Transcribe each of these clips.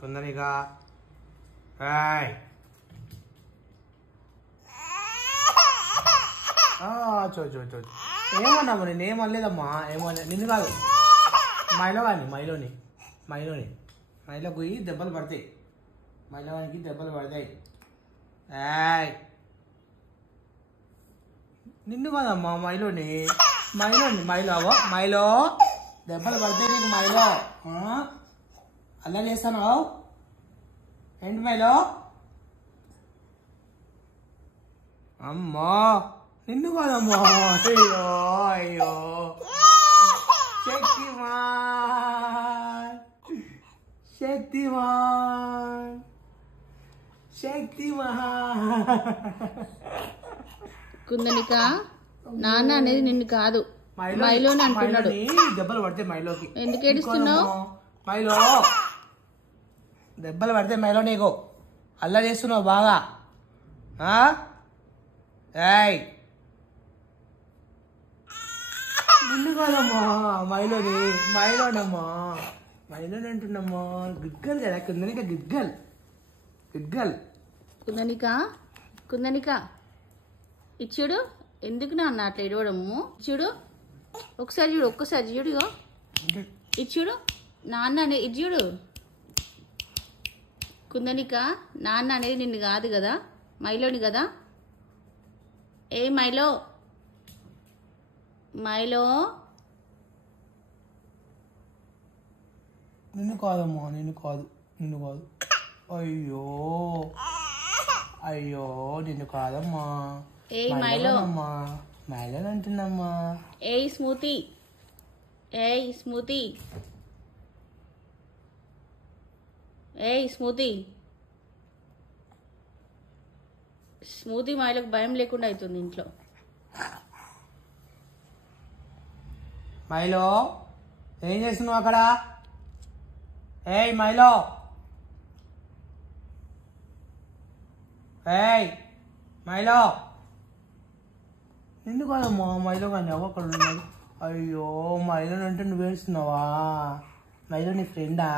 Kundanika hi చూ చూ చూ ఏమన్నాము నేను ఏమనలేదమ్మా ఏమన్నా నిన్ను కాదు మైలో కానీ మైలోకి దెబ్బలు పడతాయి మైలోనికి దెబ్బలు పడతాయి నిన్ను కాదమ్మా మైలో దెబ్బలు పడతాయి నీకు మైలో అలా చేస్తాను ఏంటి మైలో అమ్మా నిన్ను కాదమ్మా అయ్యో అయ్యో శక్తిమాన్ కుందనిక నాన్న అనేది నిన్ను కాదు మైలోని అంటున్నాడు. దెబ్బలు పడితే మైలోకి ఎందుకు ఏడుస్తున్నావు? మైలో దెబ్బలు పడితే మైలో నీకు అల్లా చేస్తున్నావు బాగా. నిన్ను కాదమ్మా మైలోనమ్మా మైలోని అంటున్నామ్మా. గిడ్గల్ కదా కుందనిక గిడ్గల్ కుందనిక ఇచ్చుడు ఎందుకు నాన్న అట్లా ఇడవడము చూడు ఒక్కసారి చూడు ఇగో ఇచ్చుడు నాన్న అనేది ఇచ్చుడు. కుందనిక నాన్న అనేది నిన్ను కాదు కదా మైలోని కదా. ఏ మైలో నిన్ను కాదమ్మా నిన్ను కాదు అయ్యో నిన్ను కాదమ్మా. ఏ మైలో మైలో అంటున్నామ్మా. ఏ స్మూతి మైలోకి భయం లేకుండా అవుతుంది ఇంట్లో. మైలో ఏం చేస్తున్నావు అక్కడ? మైలో నిన్ను కాదమ్మా మైలో కానీ అక్కడ ఉన్నాడు. అయ్యో మైలో అంటే నువ్వు ఏడుస్తున్నావా? మైలో నీ ఫ్రెండా?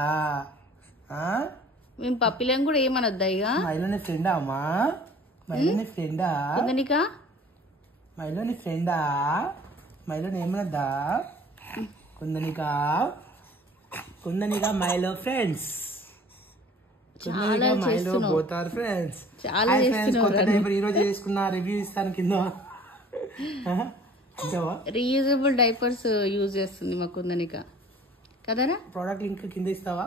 మేము పప్పిలం కూడా ఏమనొద్దా ఇక? మైలో నీ ఫ్రెండా అమ్మా? మైలో నీ ఫ్రెండా? మైలో నీ ఫ్రెండా? మైలో ఏమనద్దా? Kundanika Milo friends. Milo both are friends. కొత్త డైపర్ ఈ రోజు చేసుకున్నా రివ్యూ ఇస్తాను కింద. రీయూజబుల్ డైపర్స్ యూజ్ చేస్తుంది మా కుందనిక కదరా. ప్రోడక్ట్ లింక్ కింద ఇస్తావా?